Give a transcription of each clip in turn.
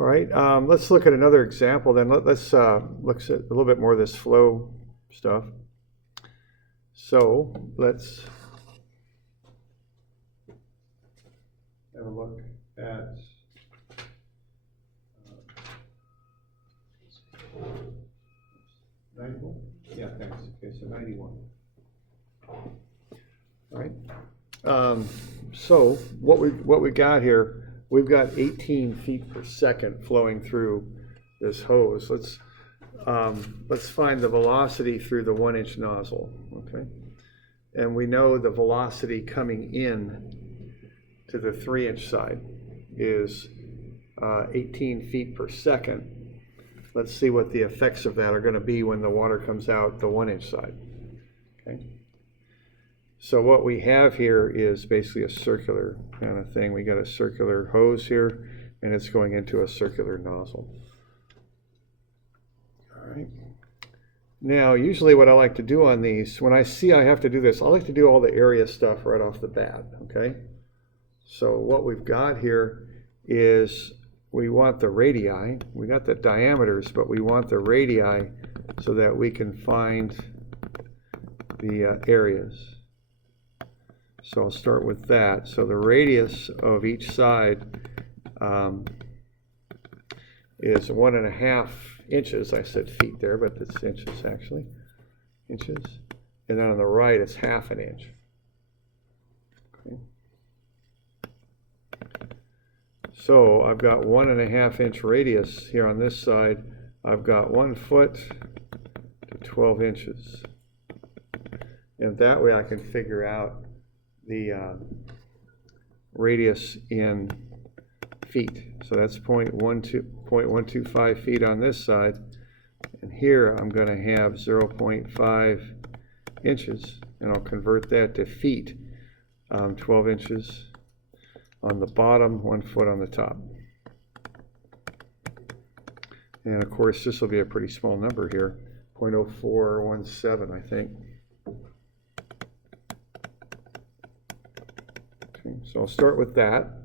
All right, let's look at another example then. Let's look at a little bit more of this flow stuff. So let's have a look at yeah, thanks. Okay, so 91. All right. So what we got here, we've got 18 feet per second flowing through this hose. Let's find the velocity through the 1-inch nozzle. Okay, and we know the velocity coming in to the 3-inch side is 18 feet per second. Let's see what the effects of that are going to be when the water comes out the 1-inch side. Okay. So what we have here is basically a circular kind of thing. We got a circular hose here, and it's going into a circular nozzle. All right. Now, usually what I like to do on these, when I see I have to do this, I like to do all the area stuff right off the bat. Okay. So what we've got here is we want the radii. We got the diameters, but we want the radii so that we can find the areas. So I'll start with that. So the radius of each side is 1.5 inches. I said feet there, but it's inches actually. Inches. And then on the right, it's 1/2 inch. Okay. So I've got 1.5 inch radius here on this side. I've got 1 foot to 12 inches. And that way I can figure out the radius in feet. So that's 0.125 feet on this side. And here I'm going to have 0.5 inches. And I'll convert that to feet. 12 inches on the bottom, 1 foot on the top. And of course, this will be a pretty small number here, 0.0417, I think. Okay, so I'll start with that.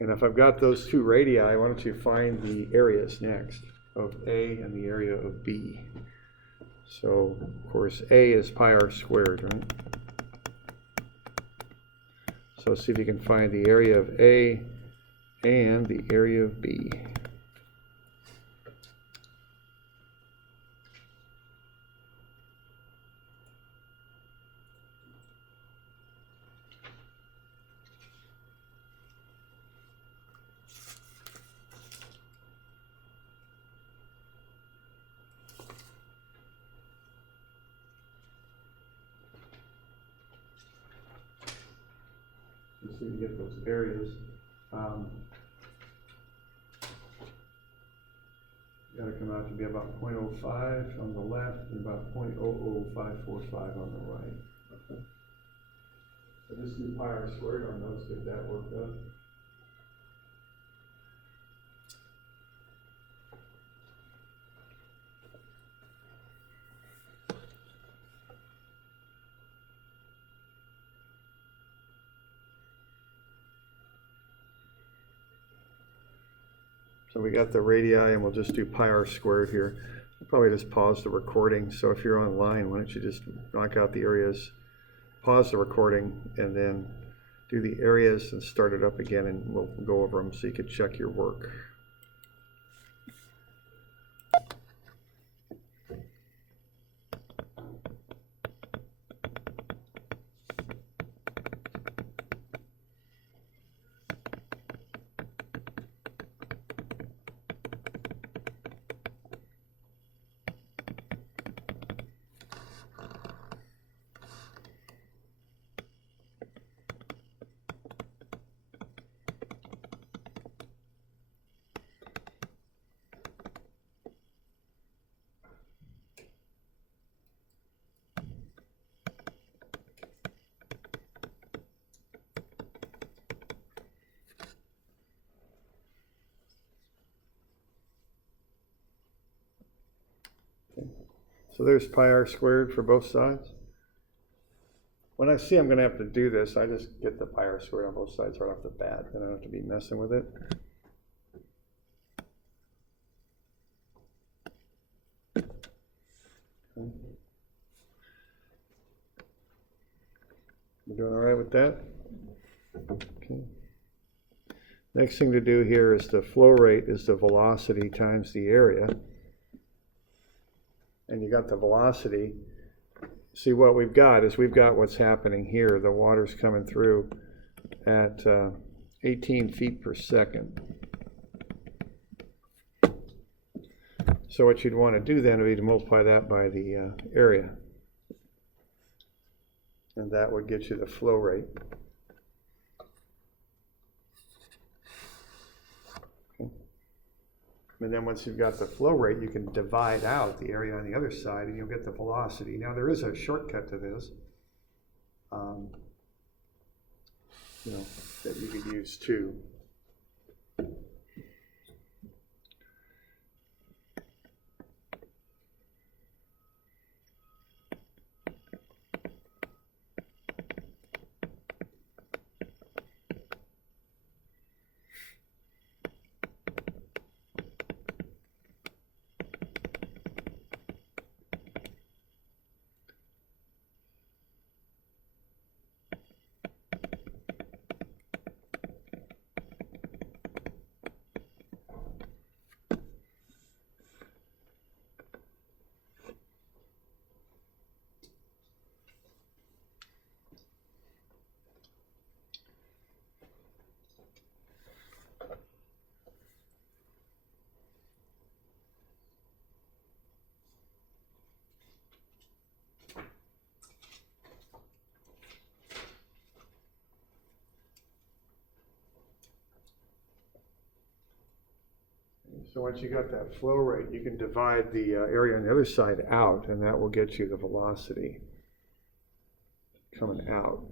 And if I've got those two radii, why don't you find the areas next of A and the area of B. So, of course, A is pi r squared, right? So see if you can find the area of A and the area of B. So you get those areas. Got to come out to be about 0.05 on the left and about 0.00545 on the right. Okay. So just do pi r squared on those, get that worked out. So we got the radii, and we'll just do pi r squared here. We'll probably just pause the recording. So if you're online, why don't you just knock out the areas, pause the recording, and then do the areas and start it up again, and we'll go over them so you can check your work. So there's pi r squared for both sides. When I see I'm going to have to do this, I just get the pi r squared on both sides right off the bat. Then I don't have to be messing with it. You doing all right with that? Okay. Next thing to do here is the flow rate is the velocity times the area. And you got the velocity. See, what we've got is we've got what's happening here. The water's coming through at 18 feet per second. So what you'd want to do then would be to multiply that by the area. And that would get you the flow rate. Okay. And then once you've got the flow rate, you can divide out the area on the other side and you'll get the velocity. Now there is a shortcut to this, that you could use too. So once you got that flow rate, you can divide the area on the other side out, and that will get you the velocity coming out.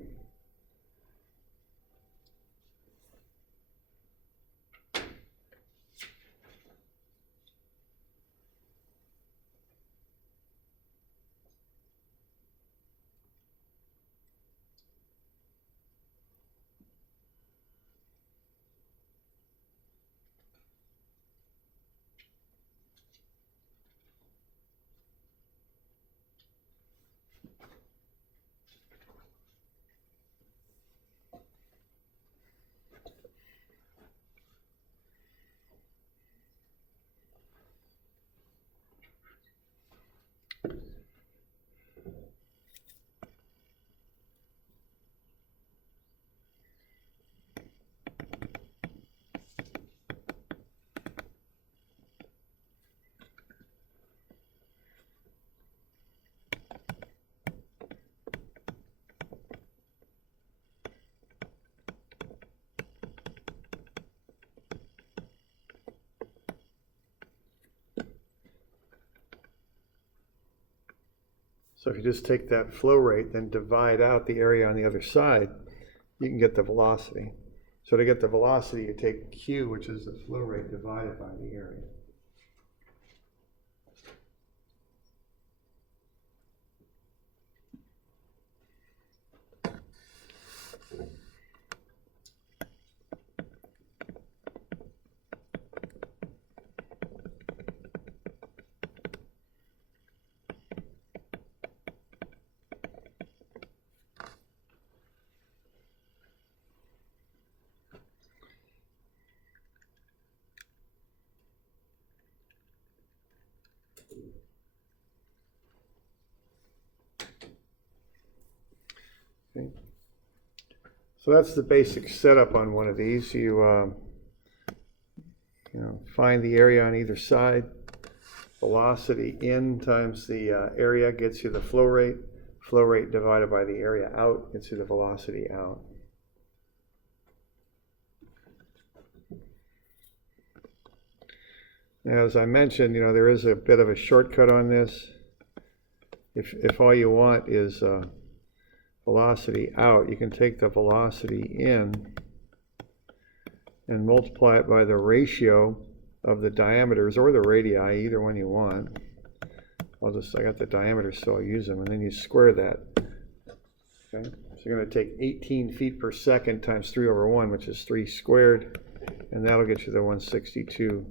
So if you just take that flow rate, then divide out the area on the other side, you can get the velocity. So to get the velocity, you take Q, which is the flow rate, divided by the area. Okay. So that's the basic setup on one of these. You find the area on either side. Velocity in times the area gets you the flow rate. Flow rate divided by the area out gets you the velocity out. Now, as I mentioned, there is a bit of a shortcut on this. If all you want is velocity out, you can take the velocity in and multiply it by the ratio of the diameters or the radii, either one you want. I got the diameters, so I'll use them, and then you square that. Okay, so you're going to take 18 feet per second times 3/1, which is 3 squared, and that'll get you the 162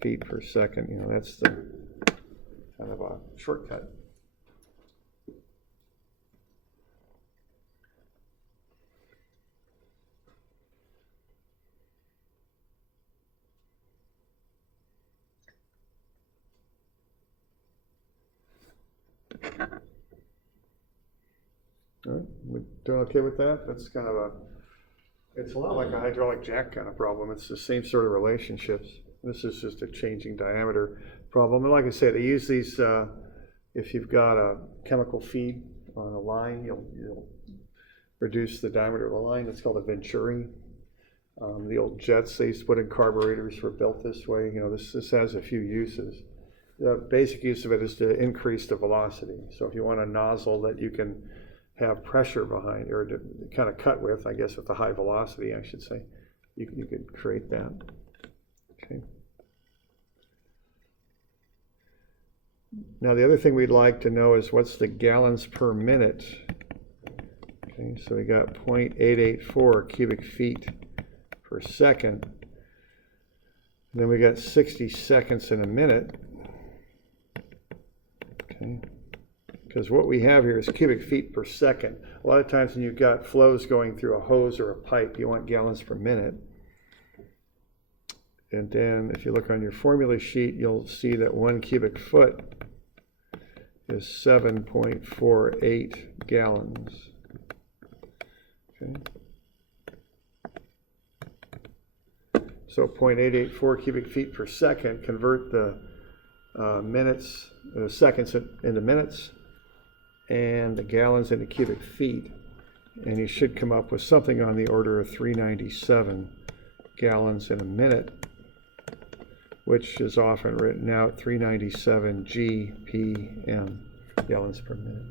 feet per second. That's how of a shortcut. All right, we doing okay with that? That's kind of it's a lot like a hydraulic jack kind of problem. It's the same sort of relationships. This is just a changing diameter problem. And like I said, they use these, if you've got a chemical feed on a line, you'll reduce the diameter of the line. It's called a venturi. The old jets they used to put in carburetors were built this way. You know, this has a few uses. The basic use of it is to increase the velocity. So if you want a nozzle that you can have pressure behind, or to kind of cut with, I guess with the high velocity, I should say, you could create that. Okay. Now the other thing we'd like to know is what's the gallons per minute. Okay, so we got 0.884 cubic feet per second. And then we got 60 seconds in a minute. Okay. Because what we have here is cubic feet per second. A lot of times when you've got flows going through a hose or a pipe, you want gallons per minute. And then if you look on your formula sheet, you'll see that 1 cubic foot is 7.48 gallons. Okay. So 0.884 cubic feet per second, convert the seconds into minutes, and the gallons into cubic feet, and you should come up with something on the order of 397 gallons in a minute, which is often written out 397 GPM, gallons per minute.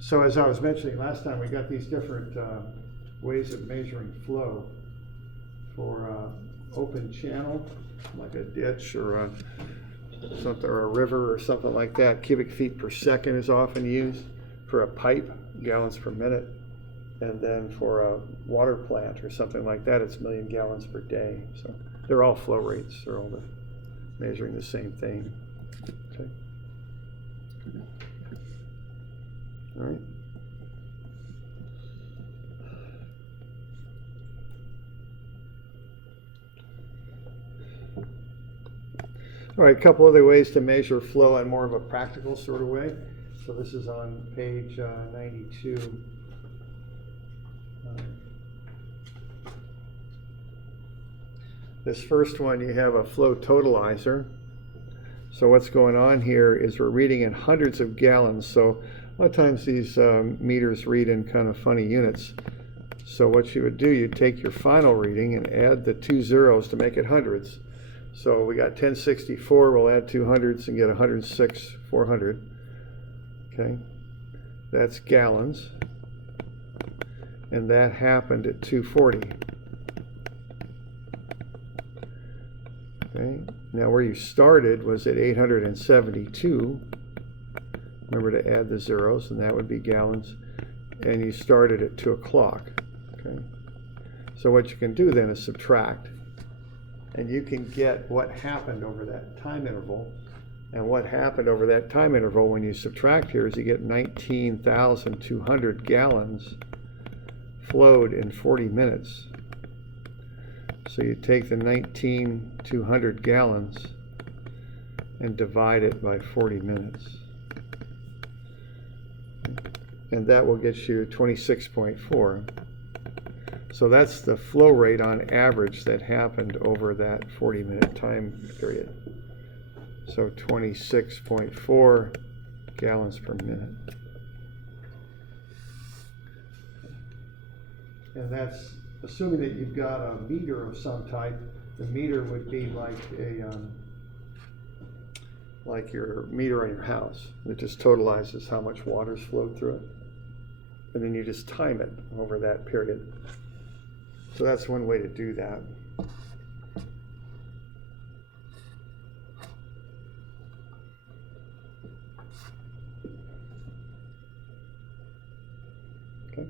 So as I was mentioning last time, we got these different ways of measuring flow. For open channel, like a ditch or something, or a river or something like that, cubic feet per second is often used. For a pipe, gallons per minute. And then for a water plant or something like that, it's million gallons per day. So they're all flow rates. They're all measuring the same thing. Okay. All right. All right, a couple other ways to measure flow in more of a practical sort of way. So this is on page 92. This first one, you have a flow totalizer. So what's going on here is we're reading in hundreds of gallons. So a lot of times these meters read in kind of funny units. So what you would do, you'd take your final reading and add the 2 zeros to make it hundreds. So we got 1064, we'll add 2 hundreds and get 106,400. Okay, that's gallons. And that happened at 240. Okay, now where you started was at 872. Remember to add the zeros, and that would be gallons. And you started at 2 o'clock. Okay, so what you can do then is subtract. And you can get what happened over that time interval. And what happened over that time interval when you subtract here is you get 19,200 gallons flowed in 40 minutes. So you take the 19,200 gallons and divide it by 40 minutes. And that will get you 26.4. So that's the flow rate on average that happened over that 40-minute time period. So 26.4 gallons per minute. And that's assuming that you've got a meter of some type. The meter would be like your meter on your house. It just totalizes how much water's flowed through it. And then you just time it over that period. So that's one way to do that. Okay.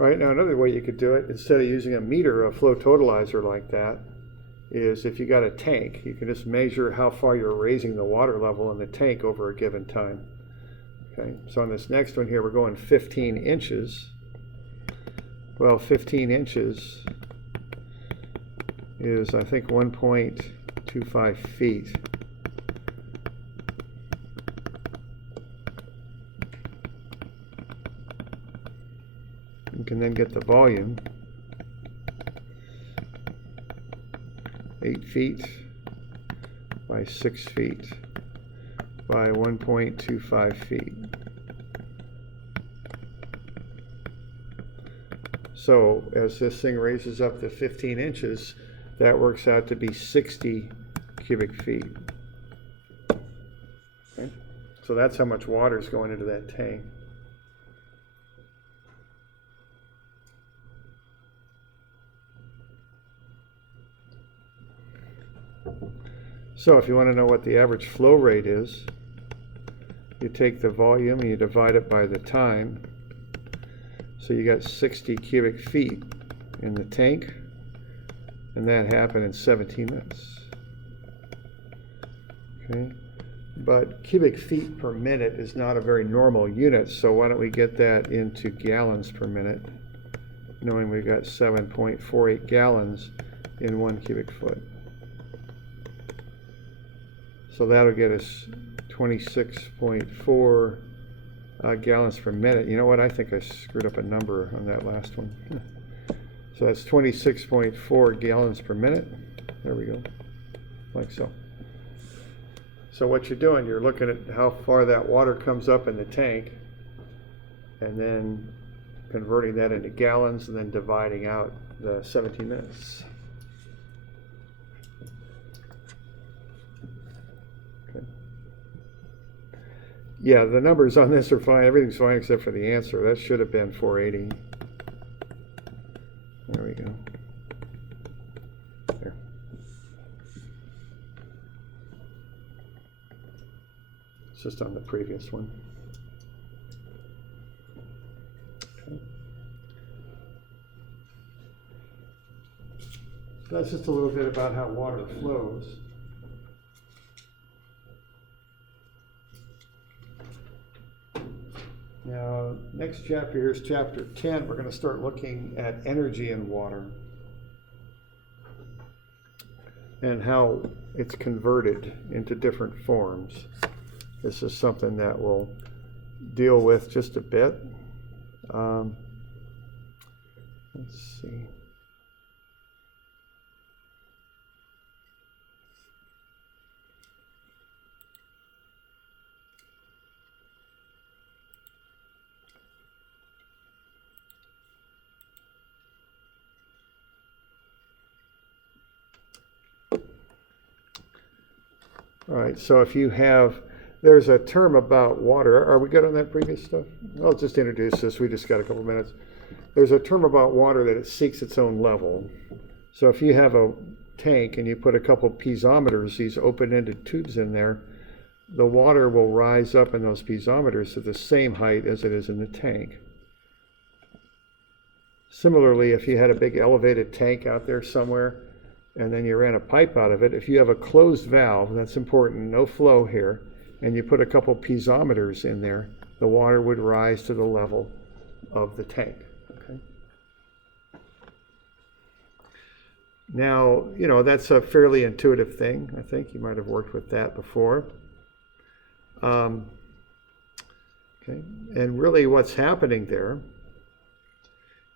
Right, now another way you could do it, instead of using a meter, a flow totalizer like that, is if you got a tank, you can just measure how far you're raising the water level in the tank over a given time. Okay, so on this next one here, we're going 15 inches. Well, 15 inches is, I think, 1.25 feet. You can then get the volume. 8 feet by 6 feet by 1.25 feet. So as this thing raises up to 15 inches, that works out to be 60 cubic feet. Okay? So that's how much water is going into that tank. So if you want to know what the average flow rate is, you take the volume and you divide it by the time. So you got 60 cubic feet in the tank, and that happened in 17 minutes. Okay, but cubic feet per minute is not a very normal unit, so why don't we get that into gallons per minute, knowing we've got 7.48 gallons in 1 cubic foot. So that'll get us 26.4 gallons per minute. You know what? I think I screwed up a number on that last one. So that's 26.4 gallons per minute. There we go, like so. So what you're doing, you're looking at how far that water comes up in the tank, and then converting that into gallons, and then dividing out the 17 minutes. Yeah, the numbers on this are fine. Everything's fine except for the answer. That should have been 480. There we go. There. It's just on the previous one. Okay. So that's just a little bit about how water flows. Now, next chapter here is chapter 10. We're going to start looking at energy in water and how it's converted into different forms. This is something that we'll deal with just a bit. Let's see. All right, so if you have, there's a term about water. Are we good on that previous stuff? I'll just introduce this. We just got a couple minutes. There's a term about water that it seeks its own level. So if you have a tank and you put a couple piezometers, these open-ended tubes in there, the water will rise up in those piezometers to the same height as it is in the tank. Similarly, if you had a big elevated tank out there somewhere, and then you ran a pipe out of it, if you have a closed valve, that's important, no flow here, and you put a couple piezometers in there, the water would rise to the level of the tank. Okay. Now, you know, that's a fairly intuitive thing. I think you might have worked with that before. Okay, and really what's happening there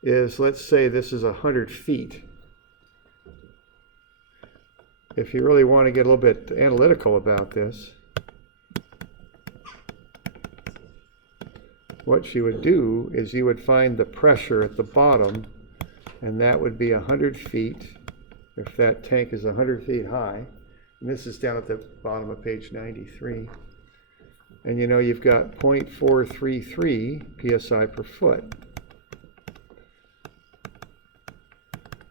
is, let's say this is 100 feet. If you really want to get a little bit analytical about this, what you would do is you would find the pressure at the bottom, and that would be 100 feet if that tank is 100 feet high. And this is down at the bottom of page 93. And you know you've got 0.433 psi per foot.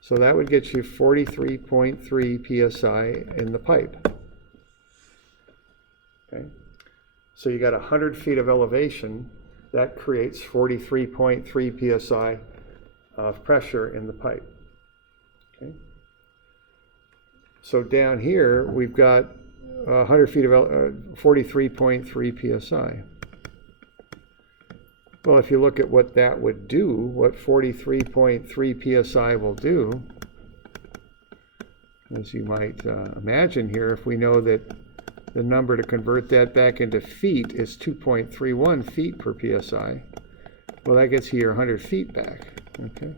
So that would get you 43.3 psi in the pipe. Okay, so you got 100 feet of elevation. That creates 43.3 psi of pressure in the pipe. Okay. So down here, we've got 100 feet of 43.3 psi. Well, if you look at what that would do, what 43.3 psi will do, as you might imagine here, if we know that the number to convert that back into feet is 2.31 feet per psi, well, that gets you your 100 feet back. Okay.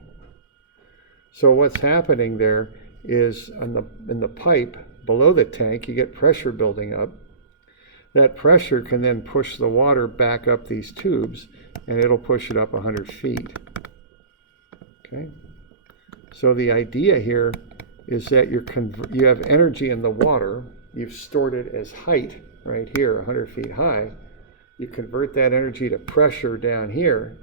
So what's happening there is in the pipe below the tank, you get pressure building up. That pressure can then push the water back up these tubes, and it'll push it up 100 feet. Okay. So the idea here is that you have energy in the water. You've stored it as height right here, 100 feet high. You convert that energy to pressure down here,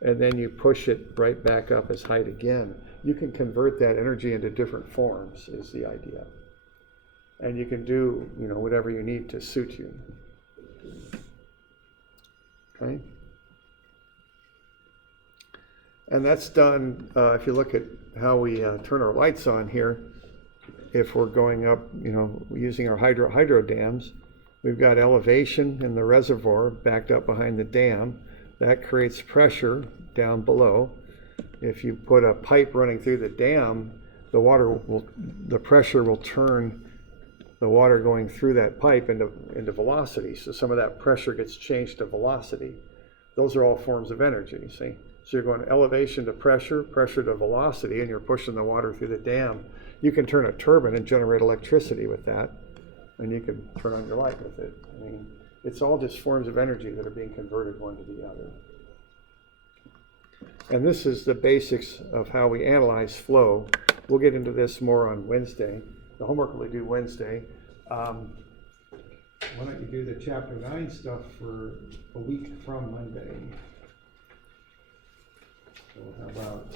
and then you push it right back up as height again. You can convert that energy into different forms is the idea. And you can do, whatever you need to suit you. Okay? And that's done, if you look at how we turn our lights on here, if we're going up, using our hydro dams, we've got elevation in the reservoir backed up behind the dam. That creates pressure down below. If you put a pipe running through the dam, the pressure will turn the water going through that pipe into velocity. So some of that pressure gets changed to velocity. Those are all forms of energy, see? So you're going elevation to pressure, pressure to velocity, and you're pushing the water through the dam. You can turn a turbine and generate electricity with that, and you can turn on your light with it. I mean, it's all just forms of energy that are being converted one to the other. And this is the basics of how we analyze flow. We'll get into this more on Wednesday. The homework will be due Wednesday. Why don't you do the chapter 9 stuff for a week from Monday? So how about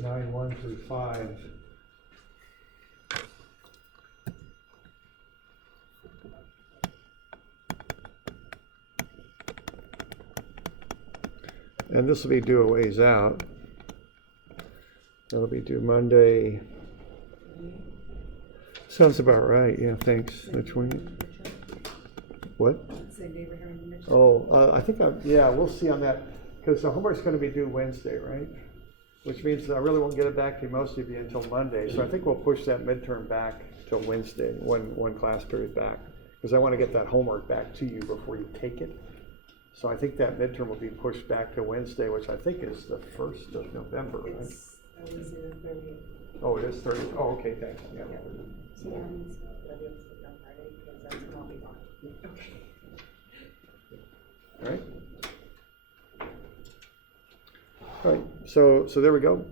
9:1 through 5? And this will be due a ways out. That'll be due Monday. Sounds about right. Yeah, thanks. The 20th. What? Oh, I think we'll see on that, because the homework's going to be due Wednesday, right? Which means that I really won't get it back to most of you until Monday. So I think we'll push that midterm back till Wednesday, one class period back, because I want to get that homework back to you before you take it. So I think that midterm will be pushed back to Wednesday, which I think is the 1st of November, right? Oh, it is 30. Oh, okay, thanks. Yeah. All right. So there we go.